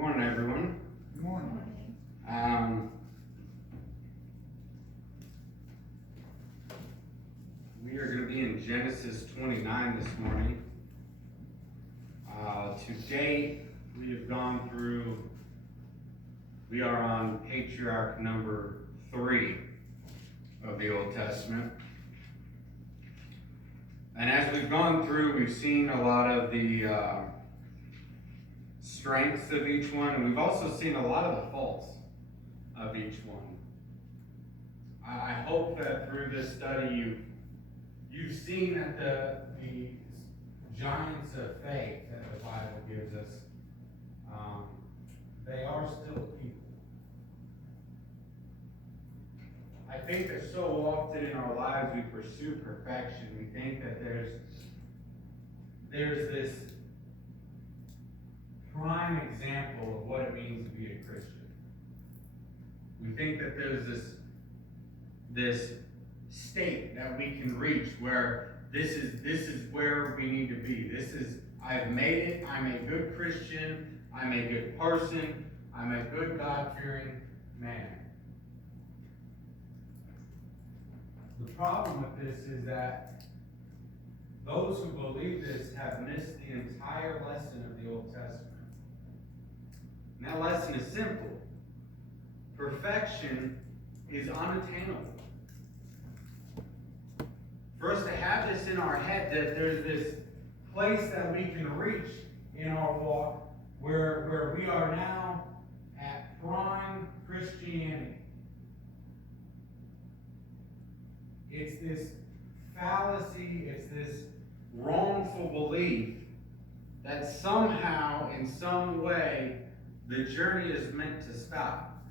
Good morning, everyone. Good morning. We are going to be in Genesis 29 this morning. To date, we have gone through, we are on patriarch number 3 of the Old Testament. And as we've gone through, we've seen a lot of the strengths of each one, and we've also seen a lot of the faults of each one. I hope that through this study you've seen that the giants of faith that the Bible gives us, they are still people. I think that so often in our lives we pursue perfection. We think that there's this prime example of what it means to be a Christian. We think that there's this state that we can reach where this is where we need to be. I've made it. I'm a good Christian. I'm a good person. I'm a good God-fearing man. The problem with this is that those who believe this have missed the entire lesson of the Old Testament. And that lesson is simple. Perfection is unattainable. For us to have this in our head that there's this place that we can reach in our walk where we are now at prime Christianity. It's this fallacy, it's this wrongful belief that somehow, in some way, the journey is meant to stop.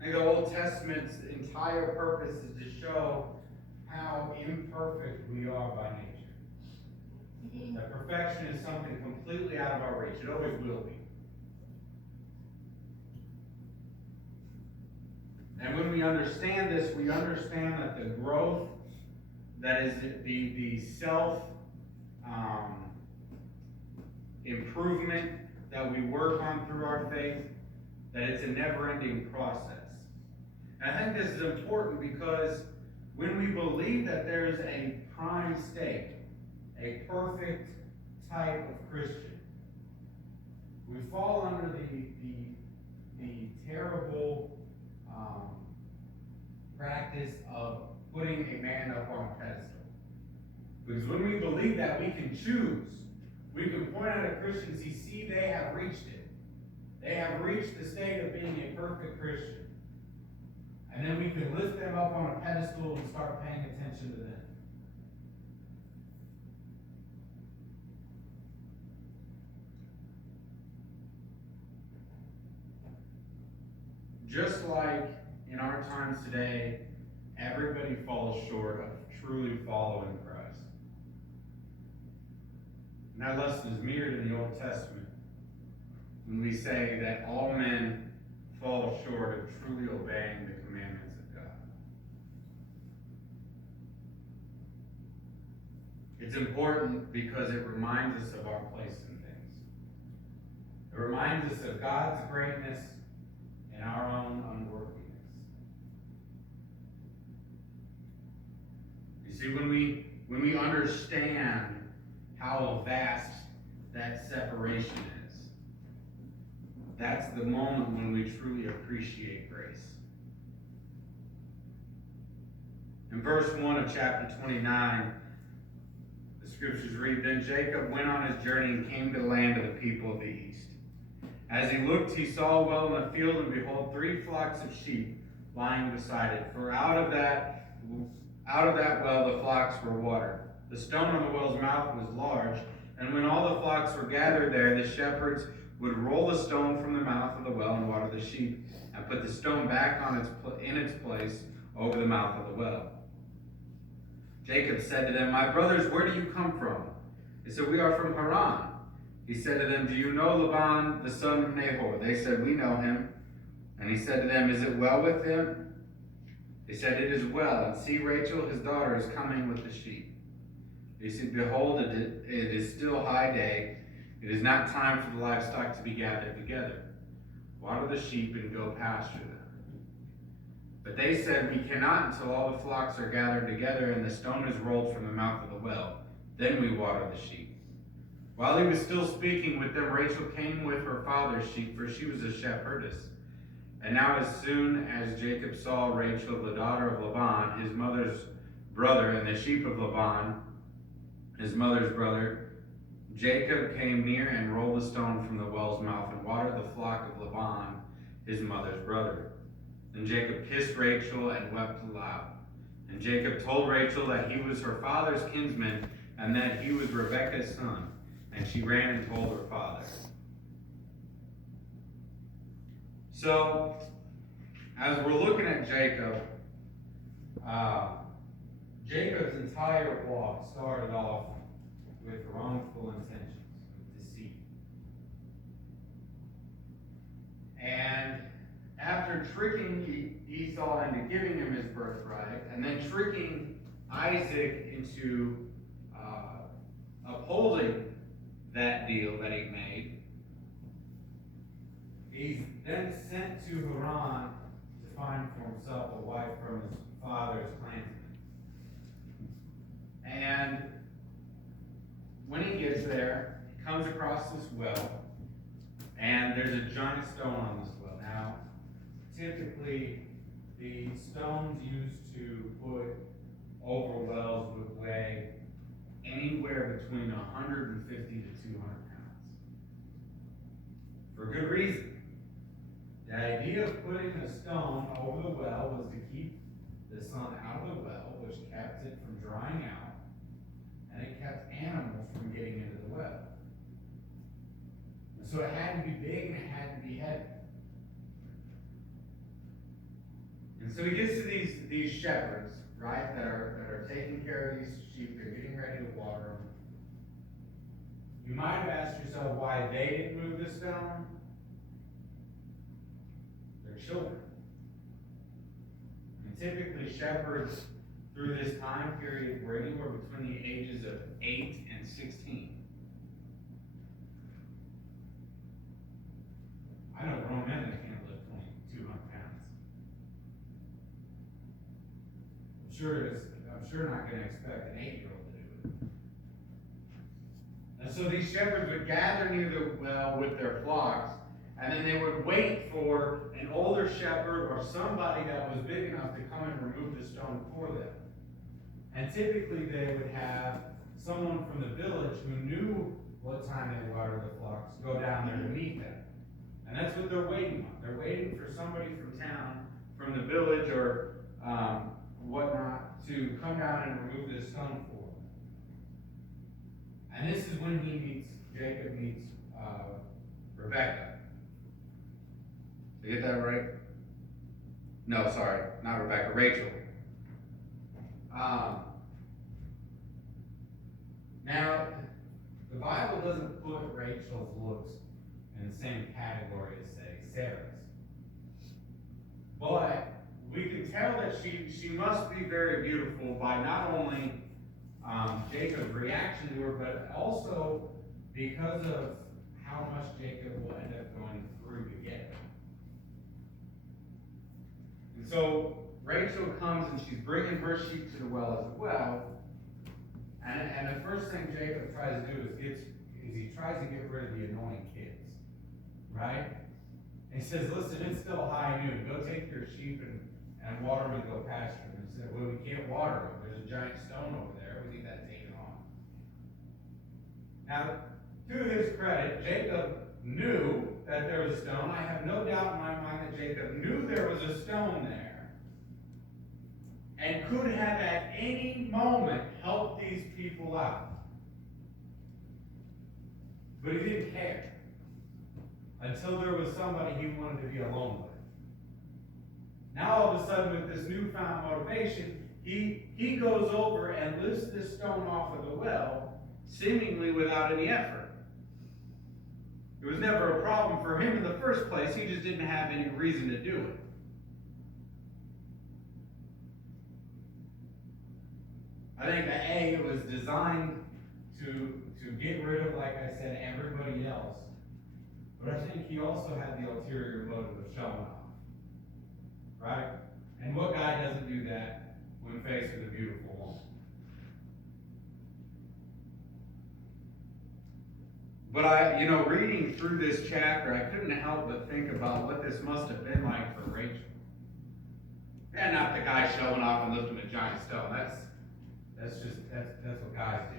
And the Old Testament's entire purpose is to show how imperfect we are by nature. That perfection is something completely out of our reach. It always will be. And when we understand this, we understand that the growth that is the self improvement that we work on through our faith, that it's a never-ending process. And I think this is important because when we believe that there's a prime state, a perfect type of Christian, we fall under the terrible practice of putting a man up on a pedestal. Because when we believe that we can choose, we can point out a Christian and see they have reached it. They have reached the state of being a perfect Christian. And then we can lift them up on a pedestal and start paying attention to them. Just like in our times today, everybody falls short of truly following Christ. And that lesson is mirrored in the Old Testament when we say that all men fall short of truly obeying the commandments of God. It's important because it reminds us of our place in things. It reminds us of God's greatness and our own unworthiness. You see, when we understand how vast that separation is, that's the moment when we truly appreciate grace. In verse 1 of chapter 29, the scriptures read, "Then Jacob went on his journey and came to the land of the people of the east. As he looked, he saw a well in the field, and behold, 3 flocks of sheep lying beside it. For out of that well the flocks were watered. The stone on the well's mouth was large, and when all the flocks were gathered there, the shepherds would roll the stone from the mouth of the well and water the sheep, and put the stone back in its place over the mouth of the well. Jacob said to them, 'My brothers, where do you come from?' They said, 'We are from Haran.' He said to them, 'Do you know Laban, the son of Nahor?' They said, 'We know him.' And he said to them, 'Is it well with him?' They said, 'It is well, and see, Rachel, his daughter, is coming with the sheep.' He said, behold, it is still high day. It is not time for the livestock to be gathered together. Water the sheep and go pasture them. But they said, we cannot until all the flocks are gathered together and the stone is rolled from the mouth of the well. Then we water the sheep. While he was still speaking with them, Rachel came with her father's sheep, for she was a shepherdess. And now as soon as Jacob saw Rachel, the daughter of Laban, his mother's brother, and the sheep of Laban, his mother's brother, Jacob came near and rolled the stone from the well's mouth and watered the flock of Laban, his mother's brother. Then Jacob kissed Rachel and wept aloud. And Jacob told Rachel that he was her father's kinsman and that he was Rebekah's son. And she ran and told her father. So, as we're looking at Jacob, Jacob's entire walk started off with wrongful intentions, with deceit. And after tricking Esau into giving him his birthright, and then tricking Isaac into upholding that deal that he made, he's then sent to Haran to find for himself a wife from his father's clansmen. And when he gets there, he comes across this well, and there's a giant stone on this well. Now, typically, the stones used to put over wells would weigh anywhere between 150 to 200 pounds. For good reason. The idea of putting a stone over the well was to keep the sun out of the well, which kept it from drying out, and it kept animals from getting into the well. And so it had to be big and it had to be heavy. And so he gets to these shepherds, right, that are taking care of these sheep. They're getting ready to water them. You might have asked yourself why they didn't move the stone. They're children. And typically shepherds through this time period were anywhere between the ages of 8 and 16. I know grown men that can't lift 200 pounds. I'm sure not going to expect an 8-year-old to do it. And so these shepherds would gather near the well with their flocks, and then they would wait for an older shepherd or somebody that was big enough to come and remove the stone for them. And typically they would have someone from the village who knew what time they watered the flocks go down there to meet them. And that's what they're waiting on. They're waiting for somebody from town, from the village or whatnot, to come down and remove this stone for them. And this is when Jacob meets Rebekah. Did I get that right? No, sorry, not Rebekah, Rachel. Now, the Bible doesn't put Rachel's looks in the same category as, say, Sarah's. But we can tell that she must be very beautiful by not only Jacob's reaction to her, but also because of how much Jacob will end up going through to get her. And so Rachel comes and she's bringing her sheep to the well as well. And the first thing Jacob tries to do is he tries to get rid of the annoying kids, right? And he says, listen, it's still high noon. Go take your sheep and water them and go pasture them. And he said, well, we can't water them. There's a giant stone over there. We need that taken off. Now, to his credit, Jacob knew that there was a stone. I have no doubt in my mind that Jacob knew there was a stone there and could have at any moment helped these people out. But he didn't care until there was somebody he wanted to be alone with. Now all of a sudden, with this newfound motivation, he goes over and lifts this stone off of the well, seemingly without any effort. It was never a problem for him in the first place. He just didn't have any reason to do it. I think that A, it was designed to get rid of, like I said, everybody else. But I think he also had the ulterior motive of showing off. Right? And what guy doesn't do that when faced with a beautiful woman? But reading through this chapter, I couldn't help but think about what this must have been like for Rachel. And not the guy showing off and lifting a giant stone. That's what guys do.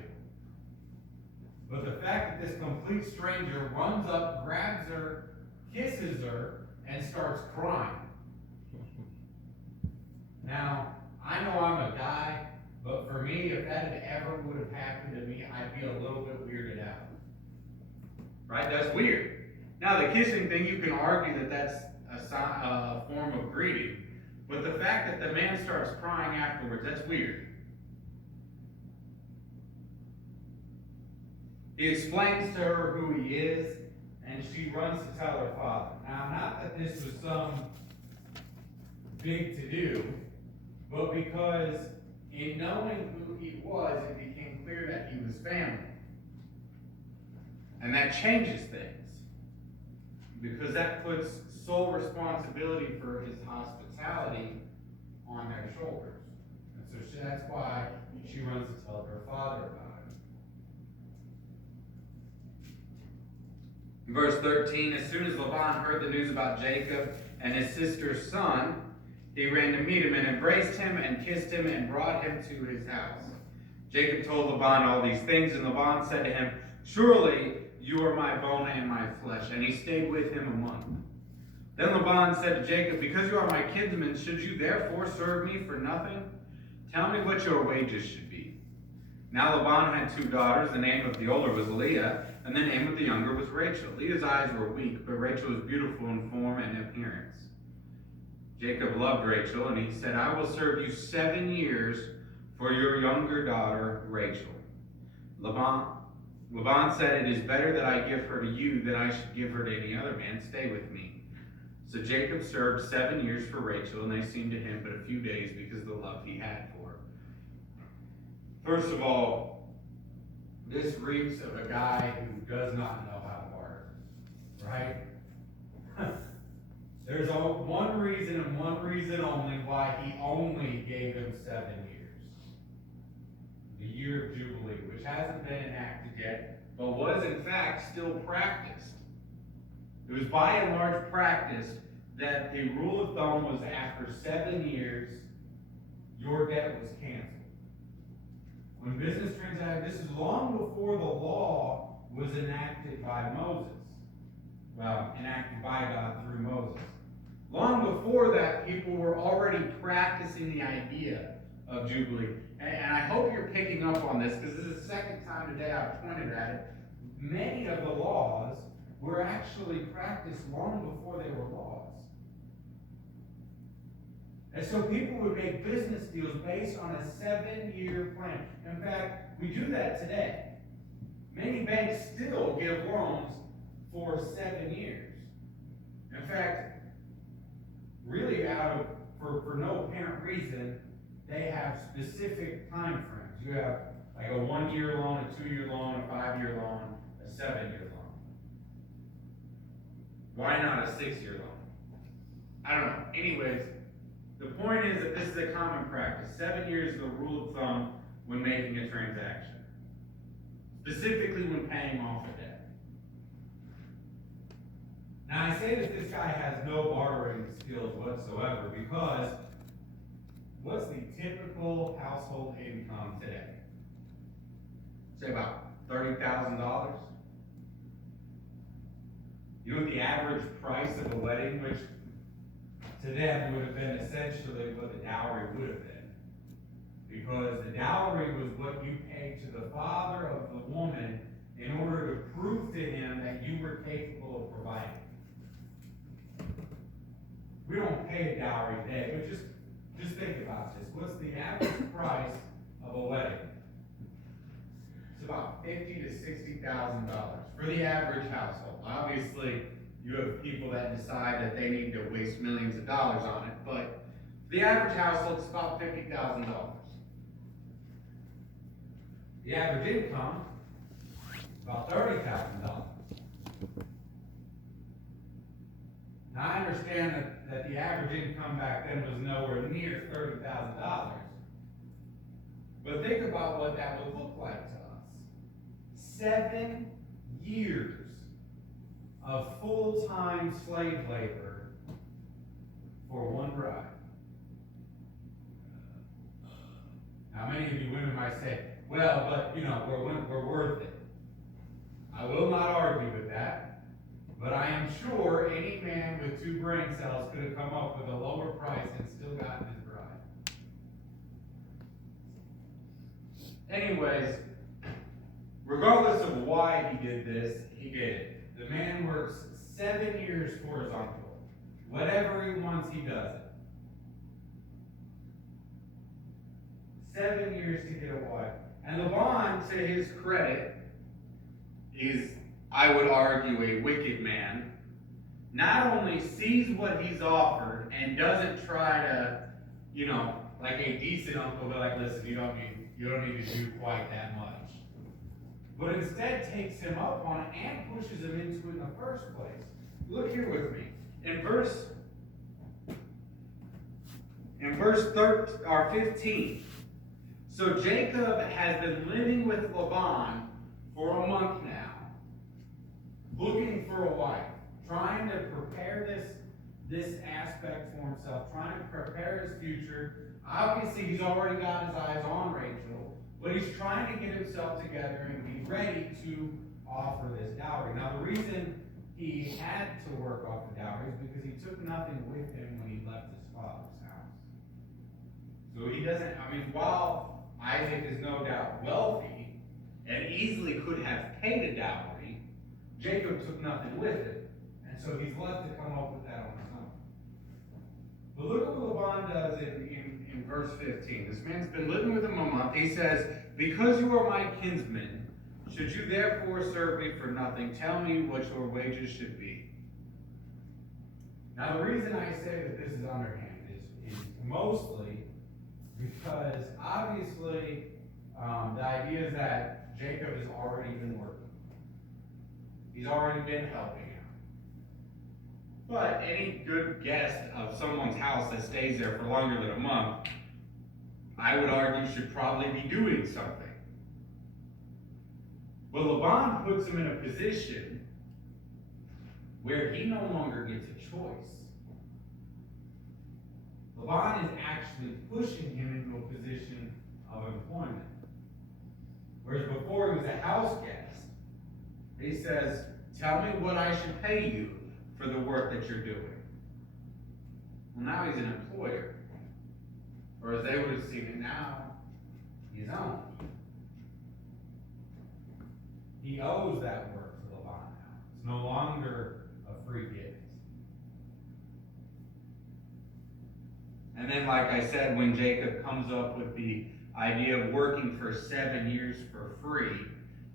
But the fact that this complete stranger runs up, grabs her, kisses her, and starts crying. Now, I know I'm a guy, but for me, if that had ever would have happened to me, I'd be a little bit weirded out. Right? That's weird. Now, the kissing thing, you can argue that that's a form of greeting. But the fact that the man starts crying afterwards, that's weird. He explains to her who he is, and she runs to tell her father. Now, not that this was some big to-do, but because in knowing who he was, it became clear that he was family. And that changes things, because that puts sole responsibility for his hospitality on their shoulders. And so that's why she runs to tell her father about it. In verse 13, as soon as Laban heard the news about Jacob and his sister's son, he ran to meet him and embraced him and kissed him and brought him to his house. Jacob told Laban all these things, and Laban said to him, "Surely you are my bone and my flesh." And he stayed with him a month. Then Laban said to Jacob, "Because you are my kinsman, should you therefore serve me for nothing? Tell me what your wages should be." Now Laban had 2 daughters. The name of the older was Leah, and the name of the younger was Rachel. Leah's eyes were weak, but Rachel was beautiful in form and appearance. Jacob loved Rachel, and he said, "I will serve you 7 years for your younger daughter, Rachel." Laban said, "It is better that I give her to you than I should give her to any other man. Stay with me." So Jacob served 7 years for Rachel, and they seemed to him but a few days because of the love he had for her. First of all, this reeks of a guy who does not know how to barter, right? There's one reason and one reason only why he only gave him 7 years. The year of Jubilee, which hasn't been enacted yet, but was in fact still practiced. It was by and large practiced that the rule of thumb was after 7 years, your debt was canceled. When business transactions, this is long before the law was enacted by Moses. Well, enacted by God through Moses. Long before that, people were already practicing the idea of Jubilee. And I hope you're picking up on this, because this is the second time today I've pointed at it. Many of the laws were actually practiced long before they were laws. And so people would make business deals based on a 7-year plan. In fact, we do that today. Many banks still give loans for 7 years. In fact, really for no apparent reason, they have specific time frames. You have like a 1-year loan, a 2-year loan, a 5-year loan, a 7-year loan. Why not a 6-year loan? I don't know. Anyways, the point is that this is a common practice. 7 years is the rule of thumb when making a transaction. Specifically when paying off a debt. Now I say that this guy has no bartering skills whatsoever because what's the typical household income today? Say about $30,000. You know what the average price of a wedding, which to them would have been essentially what the dowry would have been. Because the dowry was what you paid to the father of the woman in order to prove to him that you were capable of providing. We don't pay a dowry today, but just think about this. What's the average price of a wedding? It's about $50,000 to $60,000 for the average household. Obviously, you have people that decide that they need to waste millions of dollars on it, but the average household is about $50,000. The average income, about $30,000. Now I understand that the average income back then was nowhere near $30,000. But think about what that would look like to us. 7 years of full-time slave labor for one bride. Now many of you women might say, well, but we're worth it. I will not argue with that, but I am sure any man with 2 brain cells could have come up with a lower price and still gotten his bride. Anyways, regardless of why he did this, he did it. The man works 7 years for his uncle. Whatever he wants, he does it. 7 years to get a wife. And Laban, to his credit, is, I would argue, a wicked man. Not only sees what he's offered and doesn't try to, like a decent uncle, be like, listen, you don't need to do quite that much. But instead takes him up on it and pushes him into it in the first place. Look here with me. In verse 15. So Jacob has been living with Laban for a month now, looking for a wife, trying to prepare this aspect for himself, trying to prepare his future. Obviously, he's already got his eyes on Rachel, but he's trying to get himself together and be ready to offer this dowry. Now, the reason he had to work off the dowry is because he took nothing with him when he left his father's house. So he doesn't, while Isaac is no doubt wealthy and easily could have paid a dowry, Jacob took nothing with him. And so he's left to come up with that on his own. But look at what Laban does in verse 15. This man's been living with him a month. He says, because you are my kinsman, should you therefore serve me for nothing? Tell me what your wages should be. Now the reason I say that this is underhand is mostly because obviously the idea is that Jacob has already been working. He's already been helping out. But any good guest of someone's house that stays there for longer than a month, I would argue should probably be doing something. But Laban puts him in a position where he no longer gets a choice. Laban is actually pushing him into a position of employment. Whereas before he was a house guest, he says, tell me what I should pay you for the work that you're doing. Well, now he's an employer. Or as they would have seen it now, he's owned. He owes that work to Laban now. It's no longer a free gift. And then, like I said, when Jacob comes up with the idea of working for 7 years for free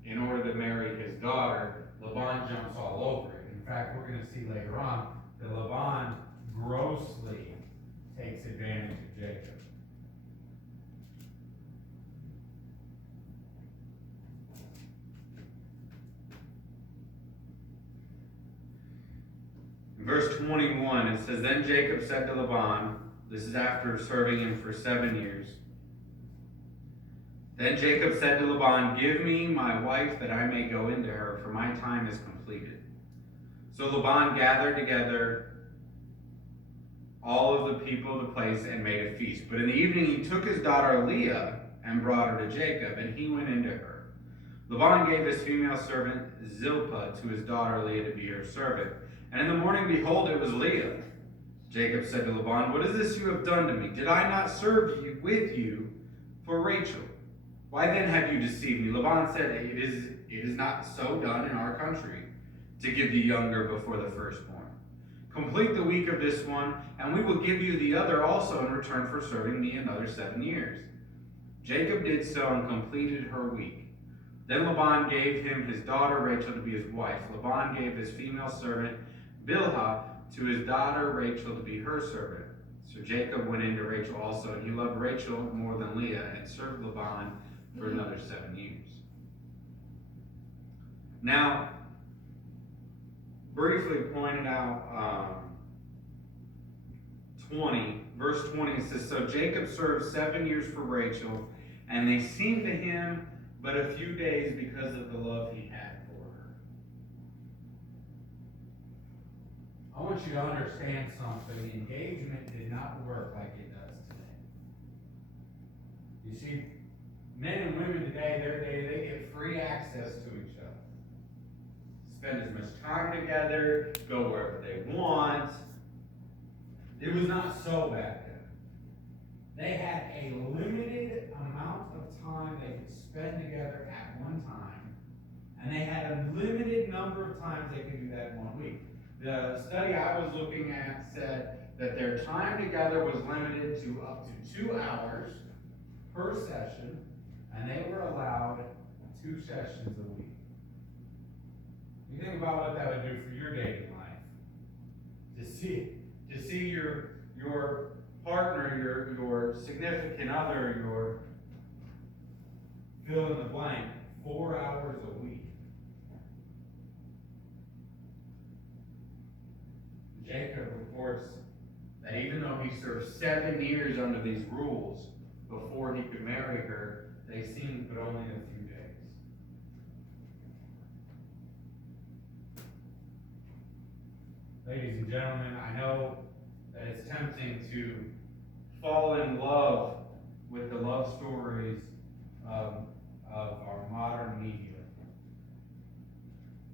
in order to marry his daughter, Laban jumps all over it. In fact, we're going to see later on that Laban grossly takes advantage of Jacob. In verse 21, it says, then Jacob said to Laban, this is after serving him for 7 years. Then Jacob said to Laban, give me my wife that I may go into her, for my time is completed. So Laban gathered together all of the people of the place and made a feast. But in the evening he took his daughter Leah and brought her to Jacob, and he went into her. Laban gave his female servant Zilpah to his daughter Leah to be her servant. And in the morning, behold, it was Leah. Jacob said to Laban, what is this you have done to me? Did I not serve you with you for Rachel? Why then have you deceived me? Laban said, it is not so done in our country to give the younger before the firstborn. Complete the week of this one, and we will give you the other also in return for serving me another 7 years. Jacob did so and completed her week. Then Laban gave him his daughter Rachel to be his wife. Laban gave his female servant Bilhah to his daughter Rachel to be her servant. So Jacob went into Rachel also, and he loved Rachel more than Leah, and served Laban for another 7 years. Now, briefly pointed out 20, verse 20 says, "So Jacob served 7 years for Rachel, and they seemed to him but a few days because of the love he had for her." I want you to understand something. Engagement did not work like it does today. You see, men and women today, they get free access to each other. Spend as much time together, go wherever they want. It was not so back then. They had a limited amount of time they could spend together at one time, and they had a limited number of times they could do that in 1 week. The study I was looking at said that their time together was limited to up to 2 hours per session, and they were allowed 2 sessions a week. You think about what that would do for your dating life. To see your partner, your significant other, your fill in the blank, 4 hours a week. Jacob reports that even though he served 7 years under these rules before he could marry her, they seemed but only a few days. Ladies and gentlemen, I know that it's tempting to fall in love with the love stories of our modern media.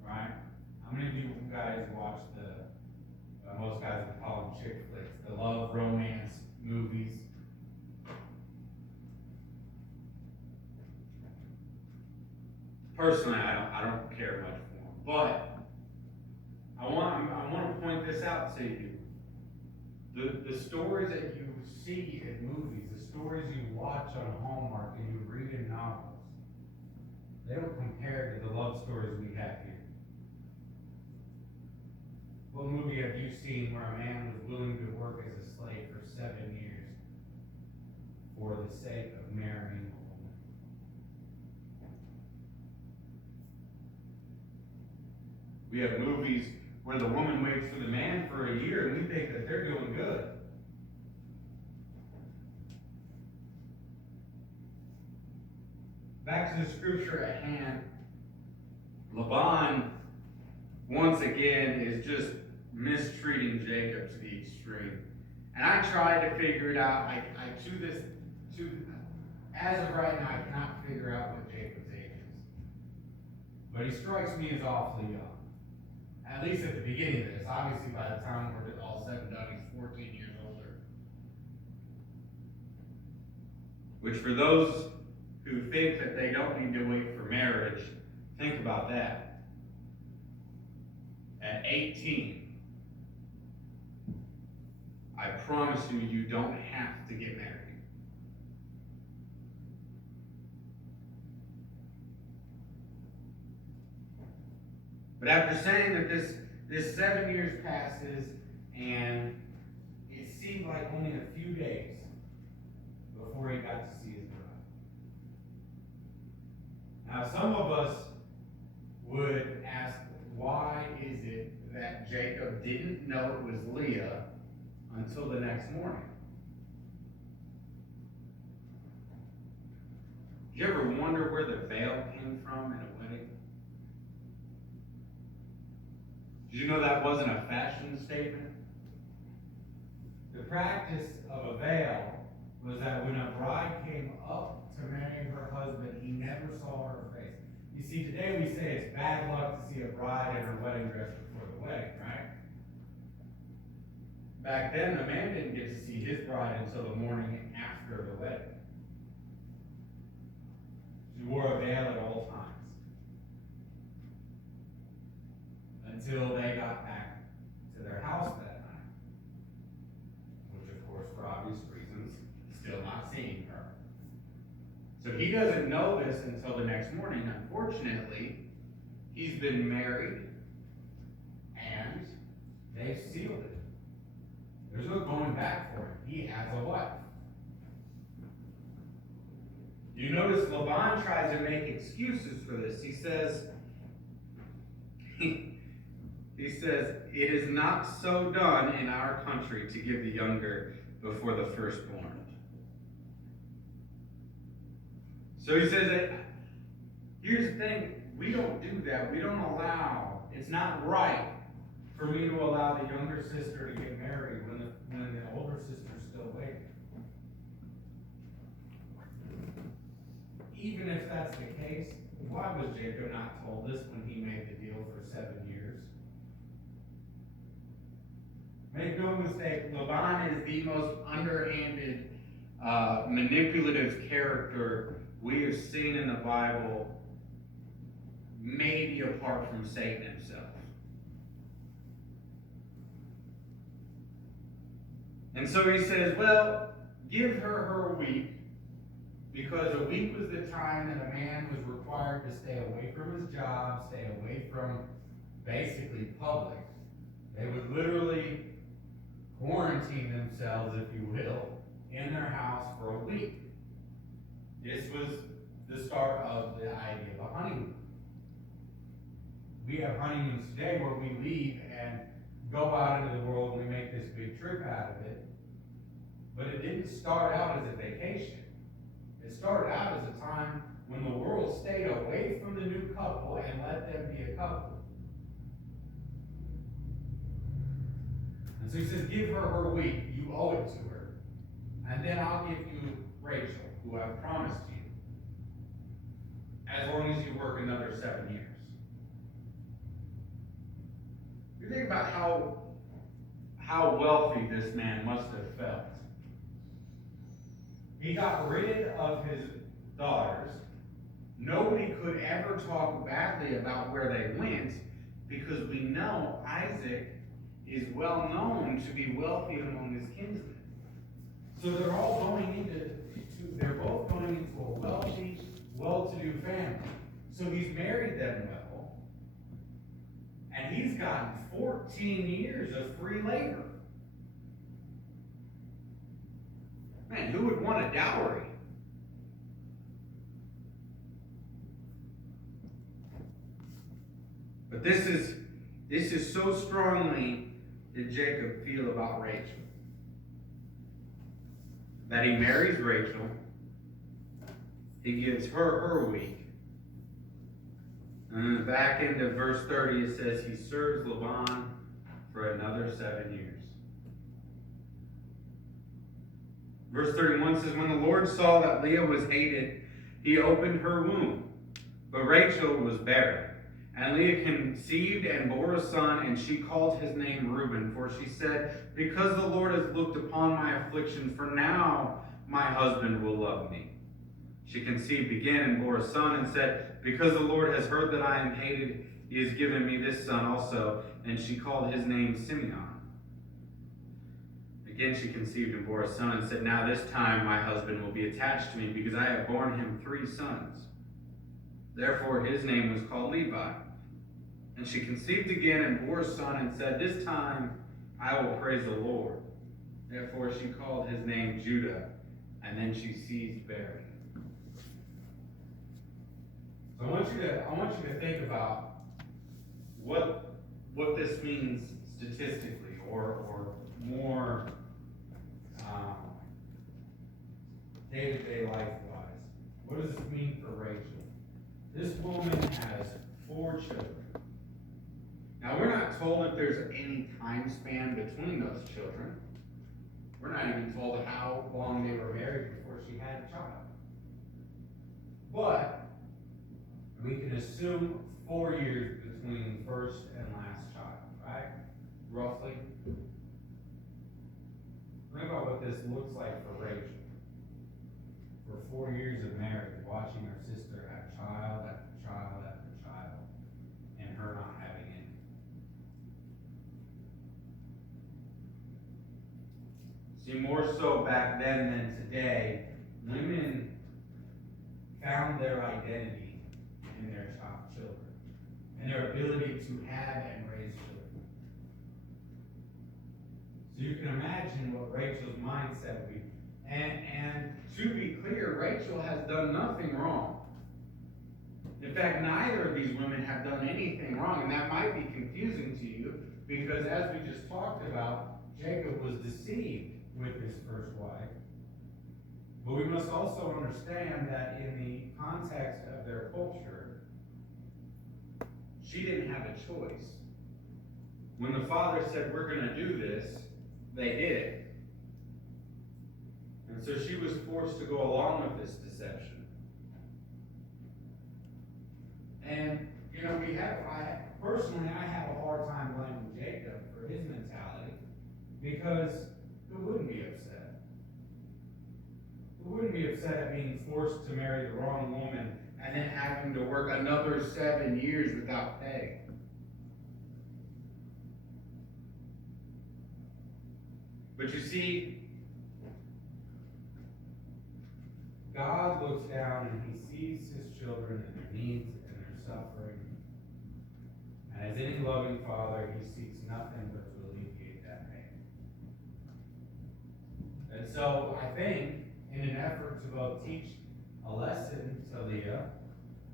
Right? How many of you guys watch most guys would call them chick flicks, the love romance movies? Personally, I don't care much for them, but I want to point this out to you. The stories that you see in movies, the stories you watch on Hallmark and you read in novels, they don't compare to the love stories we have here. What movie have you seen where a man was willing to work as a slave for 7 years for the sake of marrying a woman? We have movies where the woman waits for the man for a year and we think that they're doing good. Back to the scripture at hand, Laban once again is just mistreating Jacob to the extreme. And I tried to figure it out. As of right now, I cannot figure out what Jacob's age is. But he strikes me as awfully young. At least at the beginning of this. Obviously, by the time we're all said and done, he's 14 years older. Which, for those who think that they don't need to wait for marriage, think about that. At 18, I promise you, you don't have to get married. But after saying that this 7 years passes and it seemed like only a few days before he got to see his bride. Now, some of us would ask, why is it that Jacob didn't know it was Leah until the next morning? Did you ever wonder where the veil came from in a wedding? Did you know that wasn't a fashion statement? The practice of a veil was that when a bride came up to marry her husband, he never saw her face. You see, today we say it's bad luck to see a bride in her wedding dress before the wedding, right? Back then, the man didn't get to see his bride until the morning after the wedding. She wore a veil at all times. Until they got back to their house that night. Which, of course, for obvious reasons, still not seeing her. So he doesn't know this until the next morning. Unfortunately, he's been married and they've sealed it. There's no going back for him. He has a wife. You notice Laban tries to make excuses for this. He says, he says, it is not so done in our country to give the younger before the firstborn. So he says that, here's the thing, we don't do that. We don't allow, it's not right for me to allow the younger sister to get married when the older sister's still waiting. Even if that's the case, why was Jacob not told this when he made the deal for 7 years? Make no mistake, Laban is the most underhanded, manipulative character we have seen in the Bible, maybe apart from Satan himself. And so he says, well, give her week, because a week was the time that a man was required to stay away from his job, stay away from basically public. They would literally quarantine themselves, if you will, in their house for a week. This was the start of the idea of a honeymoon. We have honeymoons today where we leave and go out into the world and we make this big trip out of it. But it didn't start out as a vacation. It started out as a time when the world stayed away from the new couple and let them be a couple. And so he says, give her week. You owe it to her. And then I'll give you Rachel, who I've promised you, as long as you work another 7 years. You think about how wealthy this man must have felt. He got rid of his daughters. Nobody could ever talk badly about where they went, because we know Isaac is well known to be wealthy among his kinsmen. So they're all they're both going into a wealthy, well-to-do family. So he's married them well, and he's gotten 14 years of free labor. Man, who would want a dowry? But this is so strongly did Jacob feel about Rachel, that he marries Rachel, he gives her week. And back into verse 30 it says he serves Laban for another 7 years. Verse 31 says, when the Lord saw that Leah was hated, he opened her womb. But Rachel was barren. And Leah conceived and bore a son, and she called his name Reuben, for she said, because the Lord has looked upon my affliction, for now my husband will love me. She conceived again and bore a son, and said, because the Lord has heard that I am hated, he has given me this son also. And she called his name Simeon. Again she conceived and bore a son, and said, now this time my husband will be attached to me, because I have borne him 3 sons. Therefore his name was called Levi. And she conceived again and bore a son, and said, this time I will praise the Lord. Therefore she called his name Judah, and then she ceased bearing. So I want you to think about what this means statistically, or more day-to-day life-wise. What does this mean for Rachel? This woman has 4 children. Now, we're not told if there's any time span between those children. We're not even told how long they were married before she had a child. But we can assume 4 years between first and last child, right? Roughly. Think about what this looks like for Rachel. For 4 years of marriage, watching her sister have child after child after child, and her not having any. See, more so back then than today, women found their identity in their children, and their ability to have and raise children. So you can imagine what Rachel's mindset would be. And to be clear, Rachel has done nothing wrong. In fact, neither of these women have done anything wrong, and that might be confusing to you because, as we just talked about, Jacob was deceived with his first wife. But we must also understand that in the context of their culture, she didn't have a choice. When the father said, "We're going to do this," they did it. And so she was forced to go along with this deception. And, you know, I have a hard time blaming Jacob for his mentality because who wouldn't be upset? Who wouldn't be upset at being forced to marry the wrong woman and then having to work another 7 years without pay? But you see, God looks down and he sees his children and their needs and their suffering. And as any loving father, he seeks nothing but to alleviate that pain. And so I think, in an effort to both teach a lesson to Leah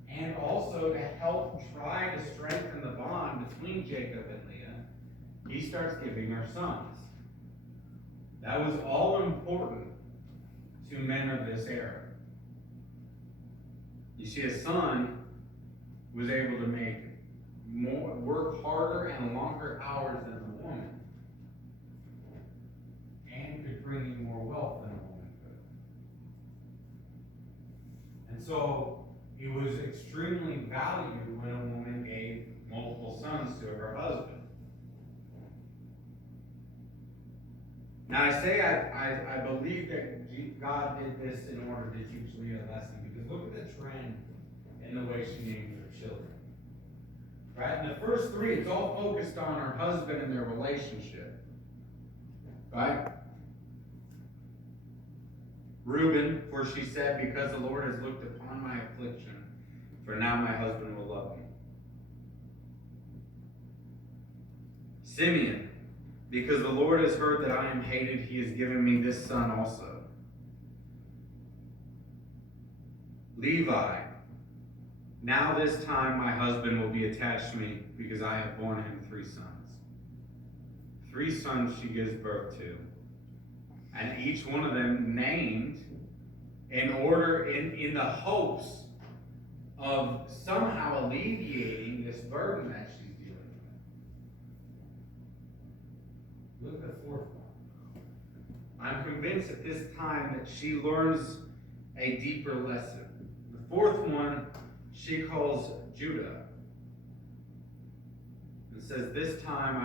and also to help try to strengthen the bond between Jacob and Leah, he starts giving her sons. That was all important to men of this era. You see, a son was able to work harder and longer hours than a woman, and could bring you more wealth than a woman could. And so it was extremely valued when a woman gave multiple sons to her husband. Now I say I believe that God did this in order to teach Leah a lesson, because look at the trend in the way she named her children. Right? In the first three, it's all focused on her husband and their relationship. Right? Reuben, for she said, "Because the Lord has looked upon my affliction, for now my husband will love me." Simeon, because the Lord has heard that I am hated, he has given me this son also. Levi, now this time my husband will be attached to me, because I have borne him 3 sons. 3 sons she gives birth to, and each one of them named in order, in the hopes of somehow alleviating this burden that she's dealing with. Look at the 4th one. I'm convinced at this time that she learns a deeper lesson. The 4th one she calls Judah and says, "This time I